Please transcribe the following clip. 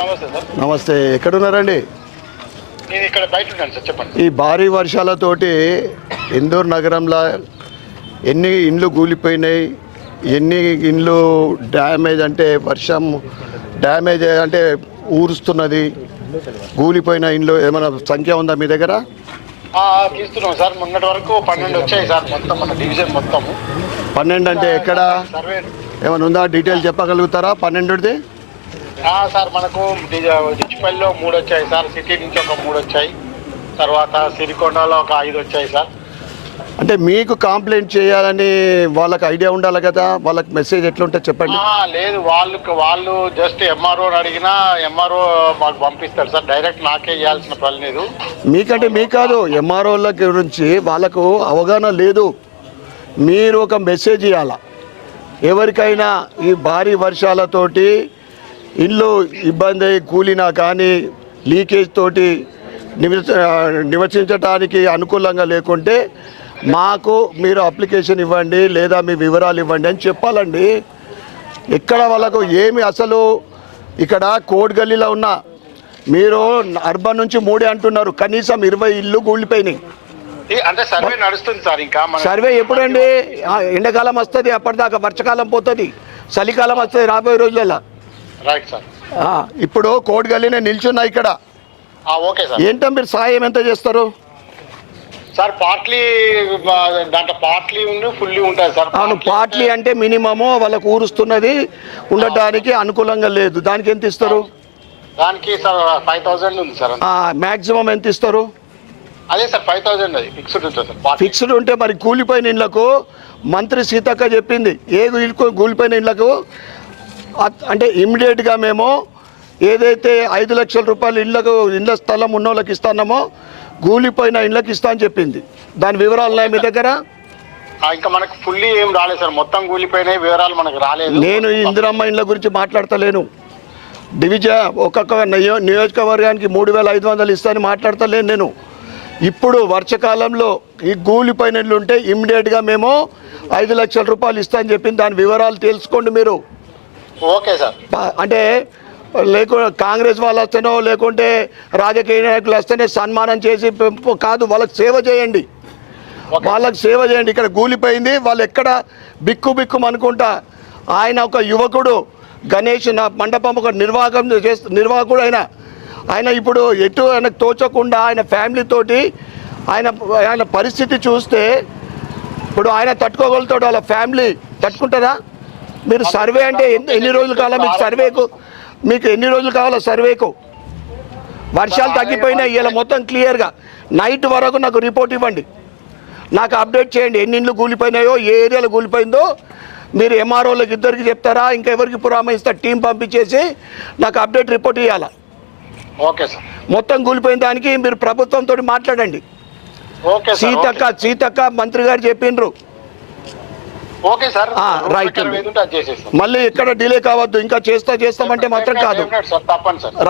నమస్తే సార్. నమస్తే. ఎక్కడున్నారండి? నేను ఇక్కడ బయట ఉన్నాను సార్. చెప్పండి. ఈ భారీ వర్షాలతోటి ఇందూరు నగరంలో ఎన్ని ఇండ్లు కూలిపోయినాయి, ఎన్ని ఇండ్లు డ్యామేజ్ అంటే వర్షం డ్యామేజ్ అంటే ఊరుస్తున్నది, కూలిపోయిన ఇండ్లు ఏమైనా సంఖ్య ఉందా మీ దగ్గర? తీస్తున్నాం సార్. మొన్నటి వరకు 12 వచ్చాయి సార్. మొత్తం మన డివిజన్ మొత్తం 12 అంటే ఎక్కడ సర్వే ఏమైనా ఉందా? డీటెయిల్ చెప్పగలుగుతారా 12ది? సార్ మనకు డిచ్చిపల్లిలో 3 వచ్చాయి సార్. సిటీ నుంచి ఒక 3 వచ్చాయి. తర్వాత సిరికొండలో ఒక 5 వచ్చాయి సార్. అంటే మీకు కంప్లైంట్ చేయాలని వాళ్ళకి ఐడియా ఉండాలి కదా, వాళ్ళకి మెసేజ్ ఎట్లుంటే చెప్పండి. లేదు, వాళ్ళు జస్ట్ ఎంఆర్ఓని అడిగినా ఎంఆర్ఓ మాకు పంపిస్తారు సార్. డైరెక్ట్ నాకే చేయాల్సిన పని లేదు. మీకంటే మీ కాదు, ఎంఆర్ఓల గురించి వాళ్ళకు అవగాహన లేదు. మీరు ఒక మెసేజ్ ఇవ్వాలా ఎవరికైనా. ఈ భారీ వర్షాలతోటి ఇల్లు ఇబ్బంది కూలినా కానీ లీకేజ్ తోటి నివసించడానికి అనుకూలంగా లేకుంటే మాకు మీరు అప్లికేషన్ ఇవ్వండి లేదా మీ వివరాలు ఇవ్వండి అని చెప్పాలండి. ఎక్కడ వాళ్ళకు ఏమి అసలు ఇక్కడ కోట్ గల్లీలో ఉన్న మీరు అర్బన్ నుంచి 3 అంటున్నారు, కనీసం 20 ఇల్లు కూలిపోయినాయి. అంటే సర్వే నడుస్తుంది సార్. ఇంకా సర్వే ఎప్పుడండి? ఎండాకాలం వస్తుంది, అప్పటిదాకా వర్షాకాలం పోతుంది, చలికాలం వస్తుంది రాబోయే రోజులలో. Right sir. ఇప్పుడు కోట్ గల్లీనే నిల్చున్నా ఇక్కడ. Okay sir. ఏంటో మీరు సాయం ఎంత చేస్తారు సార్? పార్ట్లీ దాంట్లో పార్ట్లీ ఉండి ఫుల్లీ ఉంటుంది సార్. అవును, పార్ట్లీ అంటే మినిమము వాళ్ళకు ఊరుస్తున్నది ఉండటానికి అనుకూలంగా లేదు. దానికి ఎంత ఇస్తారు? దానికి సార్ 5000 ఉంది సార్. మ్యాక్సిమం ఎంత ఇస్తారు? అదే సార్ 5000 అది ఫిక్స్డ్ ఉంటుంది సార్. ఫిక్స్డ్ ఉంటే మరి కూలిపోయిన ఇళ్లకు మంత్రి సీతక్క చెప్పింది, ఏ కూలిపోయిన ఇళ్లకు అంటే ఇమ్మీడియట్గా మేము ఏదైతే 5 లక్షల రూపాయలు ఇళ్ళ స్థలం ఉన్న వాళ్ళకి ఇస్తున్నామో కూలిపోయిన ఇళ్ళకి ఇస్తా అని చెప్పింది. దాని వివరాలు ఉన్నాయి మీ దగ్గర? ఇంకా మనకు ఫుల్లీ ఏం రాలేదు సార్. మొత్తం కూలిపోయినాయి, వివరాలు మనకు రాలేదు. నేను ఇందిరమ్మ ఇళ్ళ గురించి మాట్లాడతలేను. ఒక్కొక్క నియోజకవర్గానికి 3500 ఇస్తానని మాట్లాడతలేను నేను. ఇప్పుడు వర్షాకాలంలో ఈ కూలిపోయిన ఇళ్ళు ఉంటే ఇమ్మీడియట్గా మేము 5 లక్షల రూపాయలు ఇస్తా అని చెప్పింది. దాని వివరాలు తెలుసుకోండి మీరు. Okay sir. అంటే లేకుంటే కాంగ్రెస్ వాళ్ళు వస్తేనో లేకుంటే రాజకీయ నాయకులు వస్తేనే సన్మానం చేసి కాదు, వాళ్ళకి సేవ చేయండి. వాళ్ళకి సేవ చేయండి. ఇక్కడ కూలిపోయింది, వాళ్ళు ఎక్కడ బిక్కు అనుకుంటా. ఆయన ఒక యువకుడు, గణేష్ నా మండపం ఒక నిర్వాహకుడు ఆయన ఇప్పుడు ఎటు ఆయనకు తోచకుండా ఆయన ఫ్యామిలీతోటి ఆయన పరిస్థితి చూస్తే ఇప్పుడు ఆయన తట్టుకోగలుగుతాడు, వాళ్ళ ఫ్యామిలీ తట్టుకుంటుందా? మీరు సర్వే అంటే ఎన్ని రోజులు కావాలా మీకు సర్వేకు? మీకు ఎన్ని రోజులు కావాలా సర్వేకు? వర్షాలు తగ్గిపోయినాయి, ఇలా మొత్తం క్లియర్గా నైట్ వరకు నాకు రిపోర్ట్ ఇవ్వండి, నాకు అప్డేట్ చేయండి. ఎన్ని ఇండ్లు కూలిపోయినాయో, ఏ ఏరియాలో కూలిపోయిందో మీరు ఎంఆర్ఓలకు ఇద్దరికి చెప్తారా, ఇంకా ఎవరికి పురామయిస్తా టీం పంపించేసి నాకు అప్డేట్ రిపోర్ట్ ఇవ్వాలా. Okay sir. మొత్తం కూలిపోయిన దానికి మీరు ప్రభుత్వంతో మాట్లాడండి. సీతక్క మంత్రి గారు చెప్పిండ్రు. Okay sir. రైట్. మళ్ళీ ఇక్కడ డిలే కావద్దు, ఇంకా చేస్తామంటే మాత్రం కాదు. తప్పని సార్.